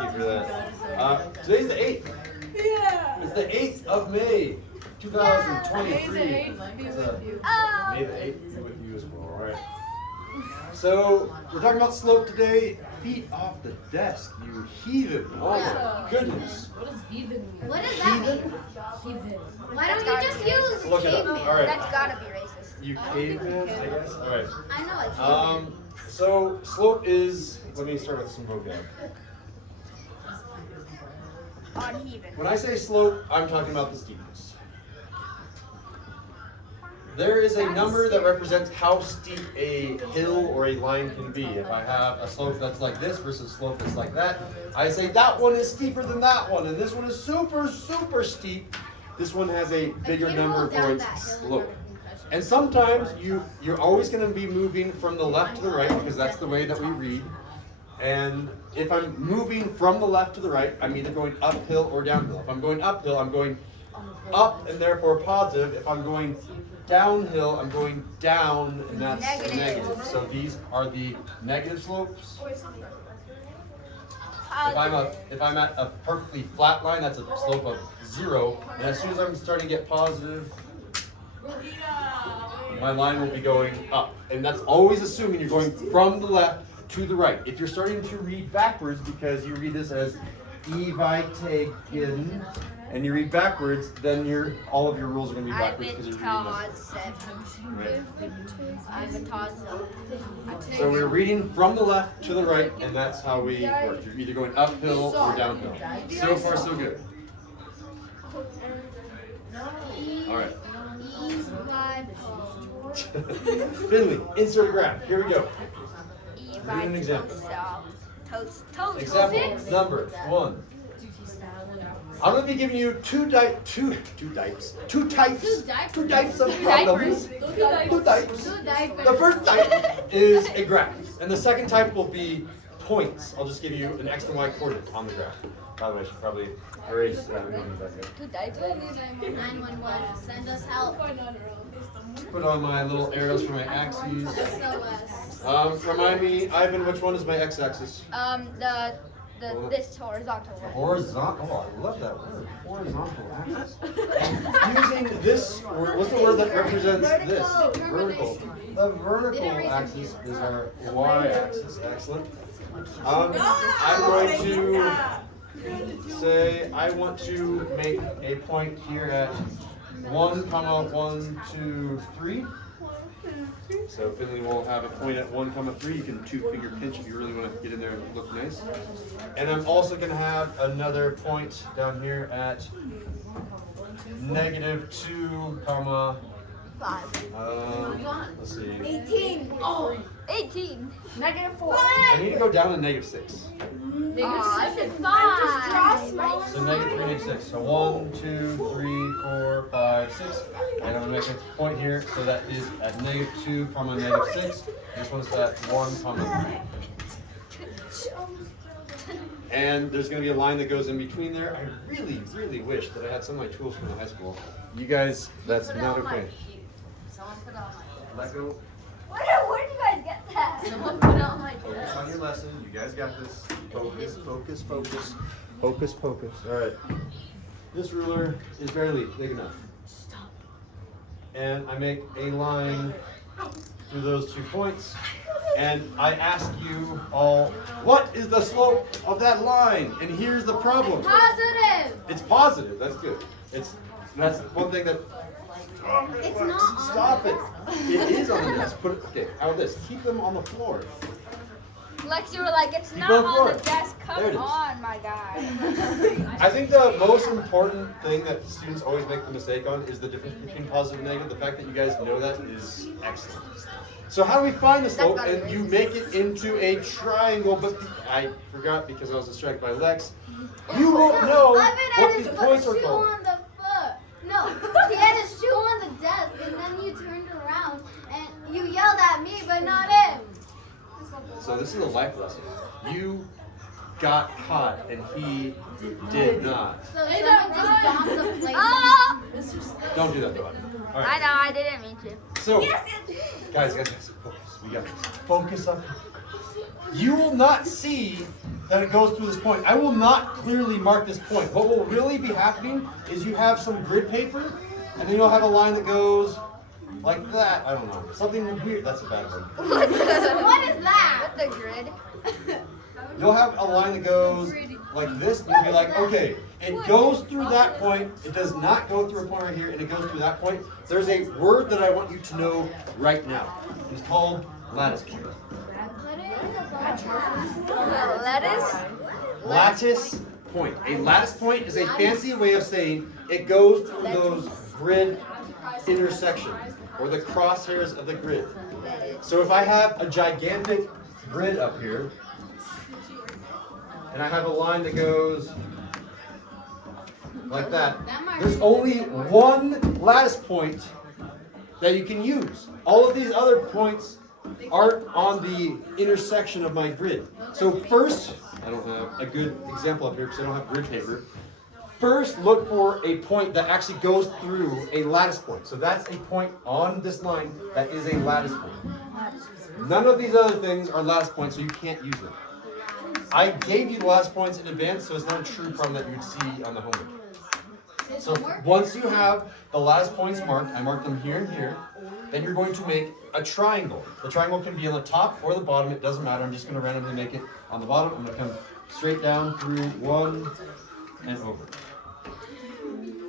Thank you for that. Today's the 8th. Yeah. It's the 8th of May, 2023. May the 8th be with you. May the 8th be with you as well. All right. So we're talking about slope today. Feet off the desk, you heathen. Oh my goodness. What does heathen mean? What does that mean? Heathen. Why don't you just use Look it up. caveman? All right. That's gotta be racist. You caveman, I guess. All right. I know it's caveman. So slope is. Let me start with some vocab. On heathen. When I say slope, I'm talking about the steepness. There is a number that represents how steep a hill or a line can be. If I have a slope that's like this versus a slope that's like that, I say that one is steeper than that one, and this one is super, super steep. This one has a bigger number for its slope. And sometimes you're always going to be moving from the left to the right because that's the way that we read. And if I'm moving from the left to the right, I'm either going uphill or downhill. If I'm going uphill, I'm going up and therefore positive. If I'm going downhill, I'm going down, and that's negative. So these are the negative slopes. If I'm at a perfectly flat line, that's a slope of 0. And as soon as I'm starting to get positive, my line will be going up. And that's always assuming you're going from the left to the right. If you're starting to read backwards because you read this as Evitagen, and you read backwards, then all of your rules are going to be backwards because you're reading this. So we're reading from the left to the right, and that's how we work. You're either going uphill or downhill. So far, so good. All right. Finley, insert a graph. Here we go. Give an example. Example number 1. I'm going to be giving you two types of problems. Two types. The first type is a graph, and the second type will be points. I'll just give you an X and Y coordinate on the graph. By the way, I should probably erase that. 911, send us help. Put on my little arrows for my axes. Remind me, Ivan, which one is my x-axis? This horizontal one. Horizontal. Oh, I love that word. Horizontal axis. Using this word, what's the word that represents this? Vertical. The vertical axis is our y-axis. Excellent. I'm going to say I want to make a point here at 1, 1, 2, 3. So Finley will have a point at 1, 3. You can 2-finger pinch if you really want to get in there and look nice. And I'm also going to have another point down here at -2, 5. Let's see. 18. Oh, 18. -4. I need to go down to -6. I said 5. So -3, -6. So 1, 2, 3, 4, 5, 6. And I'm going to make a point here. So that is at -2, -6. This one's at 1, 3. And there's going to be a line that goes in between there. I really, really wish that I had some of my tools from the high school. You guys, that's not okay. Let go. Where did you guys get that? Someone put it on my Focus desk. on your lesson. You guys got this. Focus, focus, focus. Focus, focus. All right. This ruler is barely big enough. And I make a line through those 2 points. And I ask you all, what is the slope of that line? And here's the problem. Positive. It's positive. That's good. That's one thing that. It's not on Stop it. It is on the desk. Put it. Okay. How about this? Keep them on the floor. Lex, you were like, it's Keep not going on forward. the desk. There Come it is. on, my guy. I think the most important thing that students always make the mistake on is the difference between positive and negative. The fact that you guys know that is excellent. So how do we find the slope? And you make it into a triangle, but I forgot because I was distracted by Lex. You won't know what these points are called. On the foot. No, he had his shoe on the desk, and then you turned around and you yelled at me, but not him. So this is a life lesson. You got caught, and he did not. So someone just bombed the plate. Don't do that, though. All I right. know, I didn't mean to. So, guys, focus. We got this. Focus up. You will not see that it goes through this point. I will not clearly mark this point. What will really be happening is you have some grid paper, and then you'll have a line that goes like that. I don't know. Something weird. That's a bad one. What is that? With the grid. You'll have a line that goes like this, and you'll be like, okay, it goes through that point, it does not go through a point right here, and it goes through that point. There's a word that I want you to know right now. It's called lattice point. Lettuce. Lattice point. A lattice point is a fancy way of saying it goes through those grid intersections, or the crosshairs of the grid. So if I have a gigantic grid up here, and I have a line that goes like that, there's only one lattice point that you can use. All of these other points aren't on the intersection of my grid. So first, I don't have a good example up here because I don't have grid paper. First, look for a point that actually goes through a lattice point. So that's a point on this line that is a lattice point. None of these other things are lattice points, so you can't use them. I gave you the lattice points in advance, so it's not a true problem that you would see on the homework. So once you have the lattice points marked, I marked them here and here, then you're going to make a triangle. The triangle can be on the top or the bottom, it doesn't matter. I'm just going to randomly make it on the bottom. I'm going to come straight down through one and over.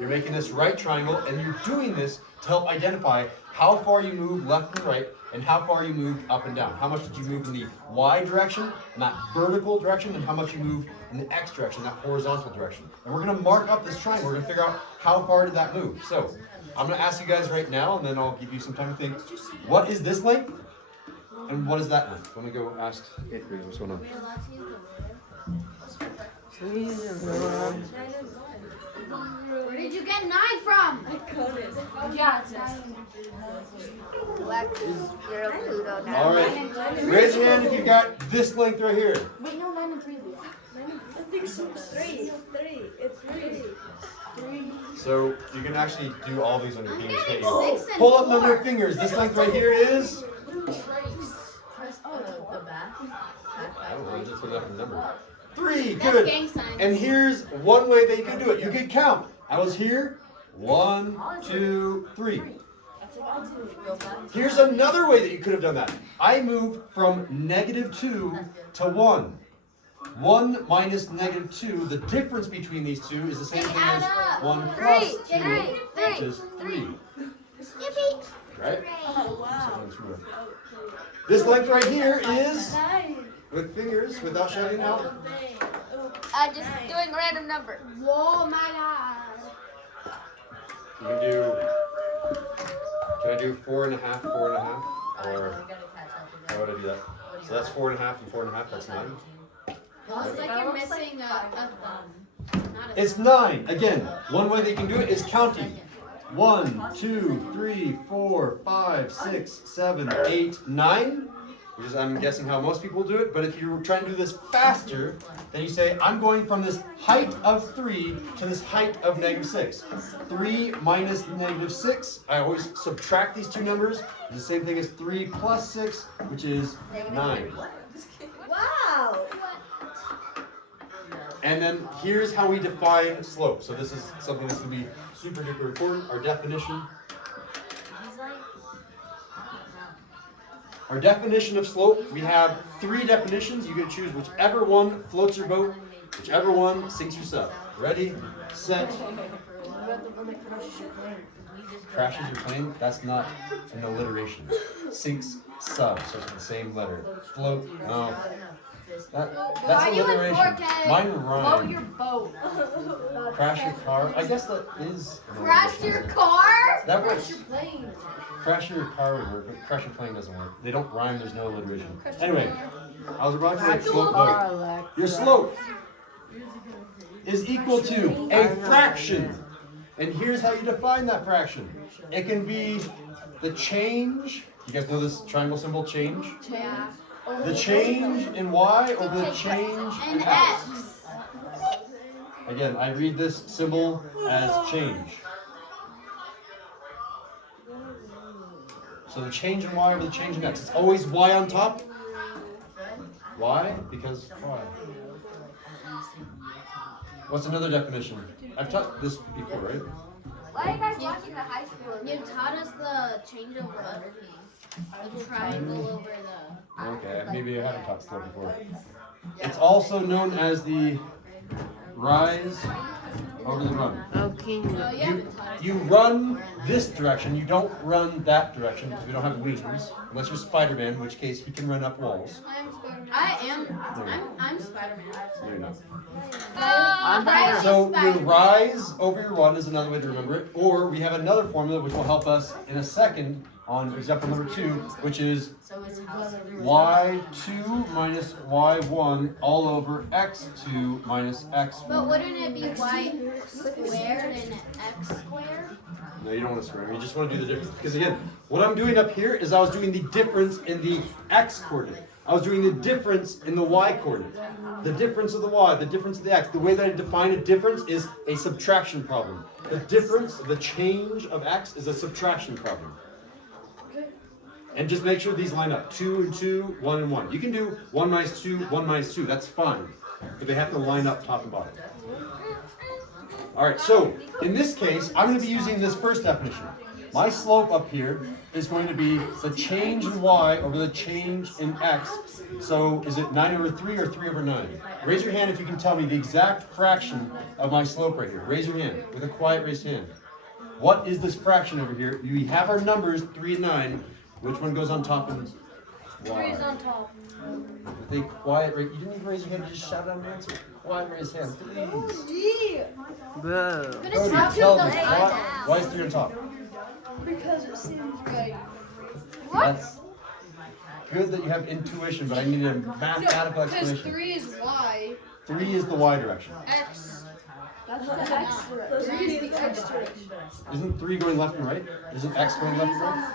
You're making this right triangle, and you're doing this to help identify how far you move left and right, and how far you moved up and down. How much did you move in the Y direction, in that vertical direction, and how much you moved in the X direction, that horizontal direction. And we're going to mark up this triangle. We're going to figure out how far did that move. So I'm going to ask you guys right now, and then I'll give you some time to think. What is this length? And what is that length? Let me go ask 8th grade what's going on. Where did you get 9 from? I couldn't. Yeah, it's 9. You're a Pluto now. All right. Raise your hand if you got this length right here. Wait, no, 9 and 3. I think so. 3. It's 3. So you can actually do all these on your fingers. getting Can't you? 6 and Pull up 4. on your fingers. This length right here is. I don't know. Just put it up in number. 3. That's Good. gang signs. And here's one way that you can do it. You can count. I was here. 1, 2, 3. Here's another way that you could have done that. I moved from -2 to 1. 1 minus -2. The difference between these two is the same thing as 1 plus 2, which is 3. Yippee! Right? Oh, wow. This length right here is, with fingers, without shouting out, Just doing a random number. Whoa, my God. you can do, can I do 4.5, 4.5? Or how would I do that? So that's 4.5 and 4.5, that's 9. Looks like you're missing a thumb. Not a It's 9. Again, one way that you can do it is counting. 1, 2, 3, 4, 5, 6, 7, 8, 9. Which is, I'm guessing, how most people do it. But if you're trying to do this faster, then you say, I'm going from this height of 3 to this height of -6. 3 minus -6. I always subtract these two numbers. It's the same thing as 3 plus 6, which is 9. Wow. And then here's how we define slope. So this is something that's going to be super duper important. Our definition. Our definition of slope, we have 3 definitions. You can choose whichever one floats your boat, whichever one sinks your sub. Ready, set. Crashes your plane? That's not an alliteration. Sinks sub, so it's the same letter. Float, no. That's Why are you in alliteration. 4K? Mine Blow rhyme. your boat. Crash your car. I guess that is. an Crash alliteration. your car? That Crash works. your plane. Crash your car would work, but crash your plane doesn't work. They don't rhyme, there's no alliteration. Anyway, I was about to write slope boat. Your slope is equal to a fraction. And here's how you define that fraction. It can be the change. You guys know this triangle symbol, change? Yeah. The change in y over the change in And x. X. Again, I read this symbol as change. So the change in y over the change in x. It's always y on top. Why? Because why? What's another definition? I've taught this before, right? Why are you guys watching the high school? You taught us the changeover underneath. The triangle over the. Okay, maybe I haven't taught slope before. It's also known as the rise over the run. Okay. No, you haven't taught us. You run this direction, you don't run that direction because we don't have wings. Unless you're Spider-Man, in which case he can run up walls. I'm Spider-Man. No, you're not. Right, So your Spider-Man. rise over your run is another way to remember it. Or we have another formula which will help us in a second on example number 2, which is y2 minus y1 all over x2 minus x1. But wouldn't it be y squared and x squared? No, you don't want to square them. You just want to do the difference. Because again, what I'm doing up here is I was doing the difference in the x coordinate. I was doing the difference in the y coordinate. The difference of the y, the difference of the x. The way that I define a difference is a subtraction problem. The difference, the change of x is a subtraction problem. And just make sure these line up. 2 and 2, 1 and 1. You can do 1 minus 2, 1 minus 2. That's fine. But they have to line up top and bottom. Alright, so in this case, I'm going to be using this first definition. My slope up here is going to be the change in y over the change in x. So is it 9 over 3 or 3 over 9? Raise your hand if you can tell me the exact fraction of my slope right here. Raise your hand with a quiet raised hand. What is this fraction over here? We have our numbers, 3 and 9. Which one goes on top and why? 3 is on top. With a quiet raise. You didn't even raise your hand, you just shouted out an answer. Quiet raised hand, please. Gee, Whoa. Cody, tell me, why is 3 on top? because it seems right. That's good that you have intuition, but I need a mathematical Because explanation. 3 is y, 3 is the y direction. x. That's the x direction. 3 is the x direction. Isn't 3 going left and right? Isn't x going left and right?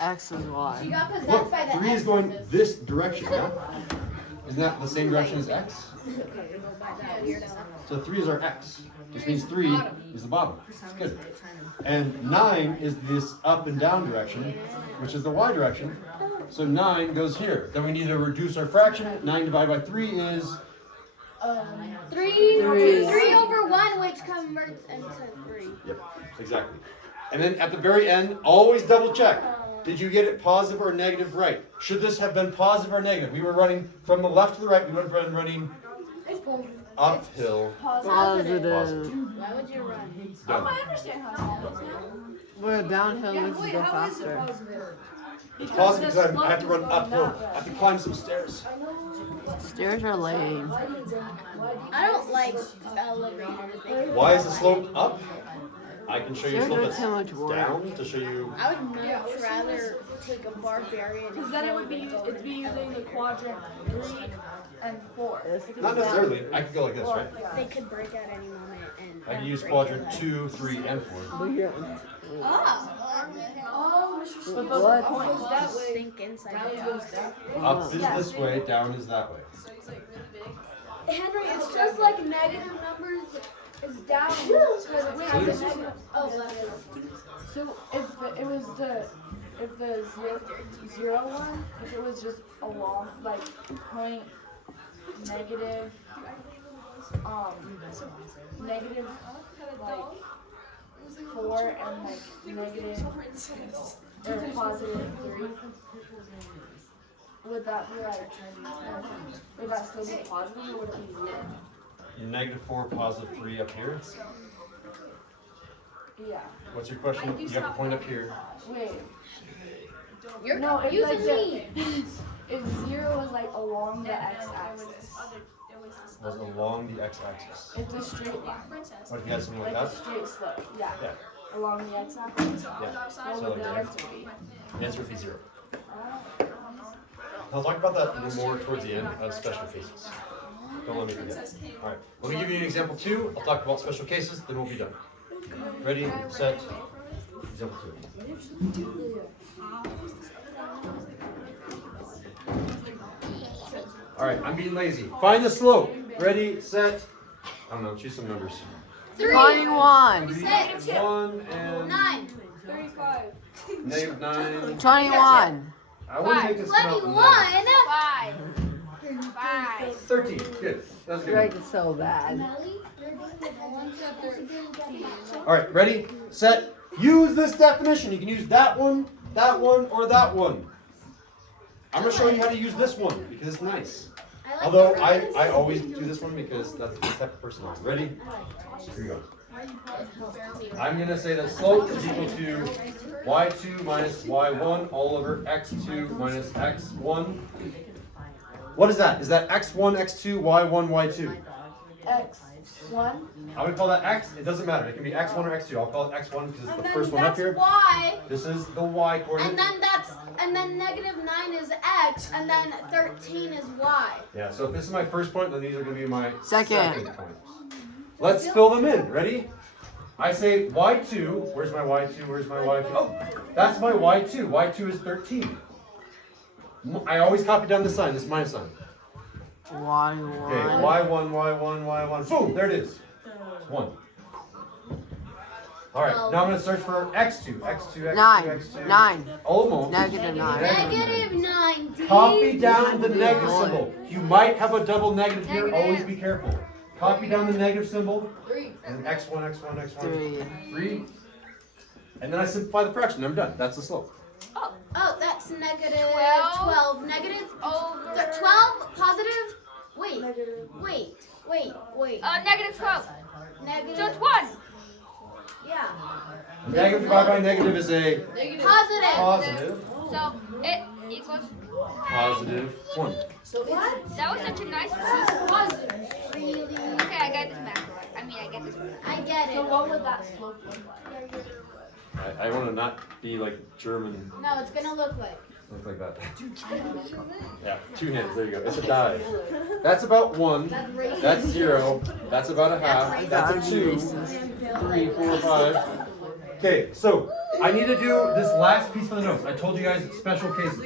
X is She Y. got possessed Look, by the 3 is going this direction, yeah? Isn't that the same direction as x? So 3 is our x, which means 3 is the bottom. It's good. And 9 is this up and down direction, which is the y direction. So 9 goes here. Then we need to reduce our fraction. 9 divided by 3 is 3 Three. over 1, which converts into 3. Yep, exactly. And then at the very end, always double check. Did you get it positive or negative right? Should this have been positive or negative? We were running from the left to the right. We would have been running uphill. Positive. Why would you run? Done. I understand how it is. We're downhill, we can go faster. positive? It's positive because I have to run uphill. I have to climb some stairs. Stairs are lame. I don't like elevators. Why is the slope up? I can show you a Stairs slope are that's too much work. down to show you. I would much rather take a barbarian. Because then it'd be using the quadrant 3 and 4. Not necessarily. I could go like this, right? They could break at any moment and. I can use quadrant 2, 3, and 4. But What? the point is that way. Think inside the box. Up is this way, down is that way. Henry, it's just like negative numbers is down. Because it's have the negative. Oh, left. So if it was if the zero one, if it was just along like point negative negative like 4 and like negative or positive 3. Would that be like, would that still be positive or would it be 0? Negative 4, positive 3 up here. Yeah. What's your question? You have a point up here. Wait. You're No, it's like confusing me. if 0 was like along the x-axis. Was along the x-axis. It's a straight line. What if you had something like Like a that? straight slope. Yeah. Yeah. Along the x-axis. Yeah. What So would like the that. answer be? The answer would be 0. I'll talk about that a little more towards the end of special cases. Don't let me forget. Alright, let me give you an example 2. I'll talk about special cases, then we'll be done. Ready, set, example 2. Alright, I'm being lazy. Find the slope. Ready, set, I don't know, choose some numbers. 21. 6, 1 and 9, $35. negative 9. 21. I wouldn't make this come out 21. nice. 5. 13. Good. That's Greg good. is so bad. All right, ready, set, use this definition. You can use that one, or that one. I'm going to show you how to use this one because it's nice. Although I always do this one because that's the type of person I'm. Ready? Here we go. I'm going to say that slope is equal to y2 minus y1 all over x2 minus x1. What is that? Is that x1, x2, y1, y2? X1. I'm going to call that x. It doesn't matter. It can be x1 or x2. I'll call it x1 because it's the first one up That's here. y. This is the y coordinate. And then negative 9 is x, and then 13 is y. Yeah, so if this is my first point, then these are going to be my Second. points. Let's fill them in. Ready? I say y2. Where's my y2? Where's my y2? Oh, that's my y2. y2 is 13. I always copy down this sign, this minus sign. Y1. Okay, y1, y1, y1. Boom, there it is. It's 1. All right, now I'm going to search for x2. x2, x2, 9. x2. 9. Almost. Negative 9. Negative 9. Copy down the negative symbol. You might have a double negative here. Always be careful. Copy down the negative symbol. And x1, x1, x1. 3. And then I simplify the fraction. I'm done. That's the slope. Oh, that's negative 12. 12. Negative Over. 12 positive. Wait. Negative. Wait. Negative 12. Negative. So it's 1. Yeah. Negative divided by negative is a Positive. positive. So it equals. Positive 1. That was such a nice one. Really? Okay, I got this back. I get this back. I get So it. what would that slope look like? I want to not be like German. No, it's gonna look like. Look like that. Yeah, 2 hands. There you go. It's a dive. That's about 1. That's 0. That's about a half. That's a 2. 3, 4, 5. Okay, so I need to do this last piece for the notes. I told you guys special cases.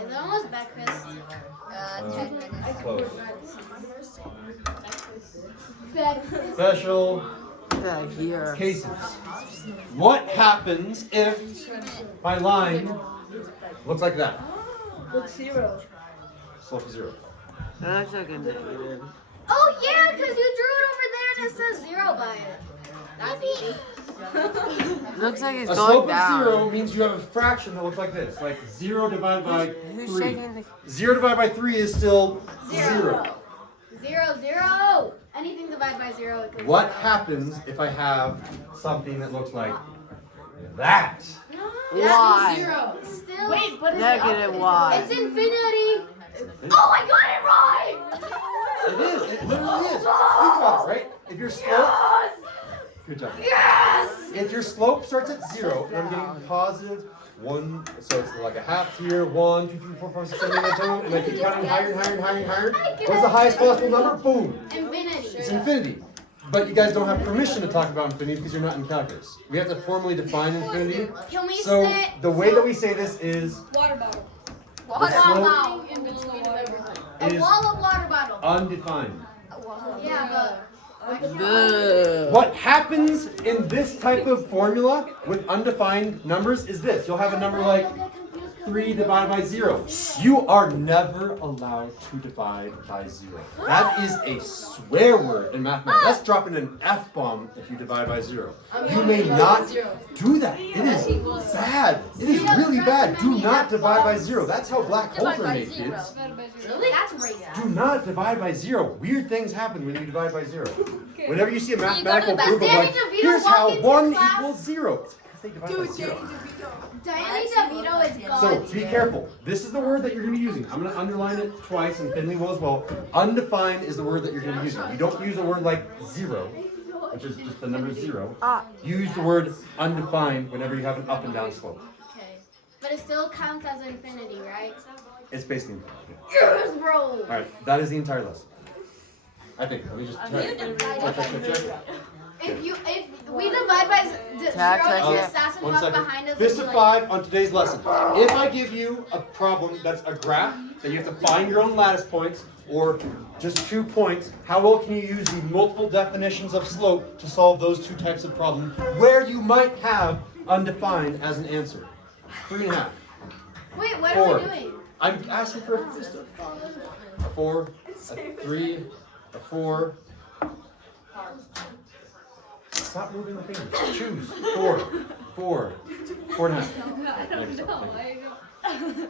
It's almost breakfast. 10 minutes. Close. Special Here. cases. What happens if my line looks like that? Look, 0. Slope is 0. That looks like a negative. Oh yeah, because you drew it over there and it says 0 by it. That's easy. Looks like it's A going slope of down. 0 means you have a fraction that looks like this, like 0 divided by Who's 3. shaking the 0 divided by 3 is still 0. 0. Anything divided by 0 equals What 0. happens if I have something that looks like that? Y. Still. Wait, but it's Negative up. Y. It's infinity. Oh, I got it right. It is. It literally is. Think about it, right? If your slope. Good job. Yes. If your slope starts at 0, and I'm getting positive 1, so it's like a half here, 1, 2, 3, 4, 5, 6, 7, 8, 9, 10, and I keep counting higher and higher and higher and higher. What's the highest possible number? Boom. Infinity. It's infinity. But you guys don't have permission to talk about infinity because you're not in calculus. We have to formally define infinity. Can we So say the way that we say this is Water bottle. the slope wow, In between everything. a is wall of water bottle? undefined. Yeah, Boo. What happens in this type of formula with undefined numbers is this. You'll have a number like 3 divided by 0. You are never allowed to divide by 0. That is a swear word in mathematics. That's dropping an F-bomb if you divide by 0. You may not do that. It is bad. It is really bad. Do not divide by 0. That's how black holes are made, kids. Really? That's racist. Do not divide by 0. Weird things happen when you divide by 0. Whenever you see a go to mathematical the proof of Danny like, DeVito here's walk how into 1 class? equals 0. It's because they divide by 0. Danny DeVito is gone. So be careful. This is the word that you're going to be using. I'm going to underline it twice, and Finley will as well. Undefined is the word that you're going to be using. You don't use a word like 0, which is just the number 0. Use the word undefined whenever you have an up and down slope. Okay. But it still counts as infinity, right? It's basically infinite. Yes, bro. All right, that is the entire lesson. I think. Let me just check. If we divide by 0, Check, the check. assassin One walks second. behind us. Fist and of be like, 5 on today's lesson. If I give you a problem that's a graph that you have to find your own lattice points or just 2 points, how well can you use the multiple definitions of slope to solve those 2 types of problems where you might have undefined as an answer? 3.5. Wait, what Four. are we doing? I'm asking for a fist of 5. A 4, a 3, a 4. Stop moving the fingers. Choose. 4, 4, 4.5. I don't know.